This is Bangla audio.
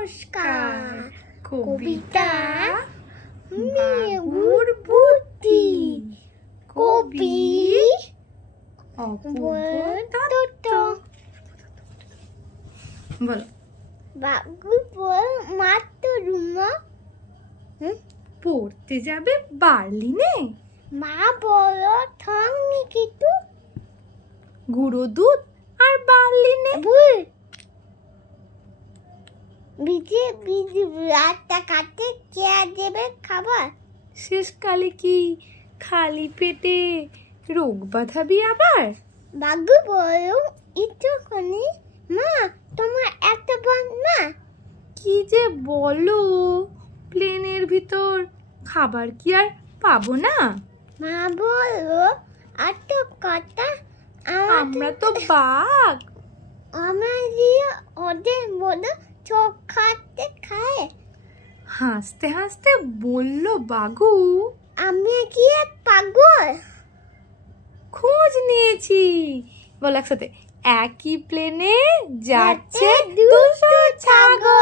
নমস্কার। কবিতা বাবুর বুদ্ধি। কবি অপূর্ব দত্ত। বলো। বাবু মাত্র রুমা পড়তে যাবে বার্লিনে। মা বড় ঠং কিন্তু গুঁড়ো দুধ আর বার্লিনে। বিজে বিজে রাতটা কাটে কে দেবে খাবার। শেষকালে কি খালি পেটে রোগ বাঁধাবি আবার। বাবু বলো একটুখানি মা তোমার একটা বোন না। কি যে বলো, প্লেনের ভিতর খাবার কি আর পাবো না। মা বলো এত কথা আমরা তো বাঘ। আমার দিয়ে ওদের বলো চোখ খাতে খায়। হাসতে হাসতে বলল বাঘু, আমি কি পাগল। খোঁজ নিয়েছি। বল একসাথে, একই প্লেনে যাচ্ছে দুটো ছাগল।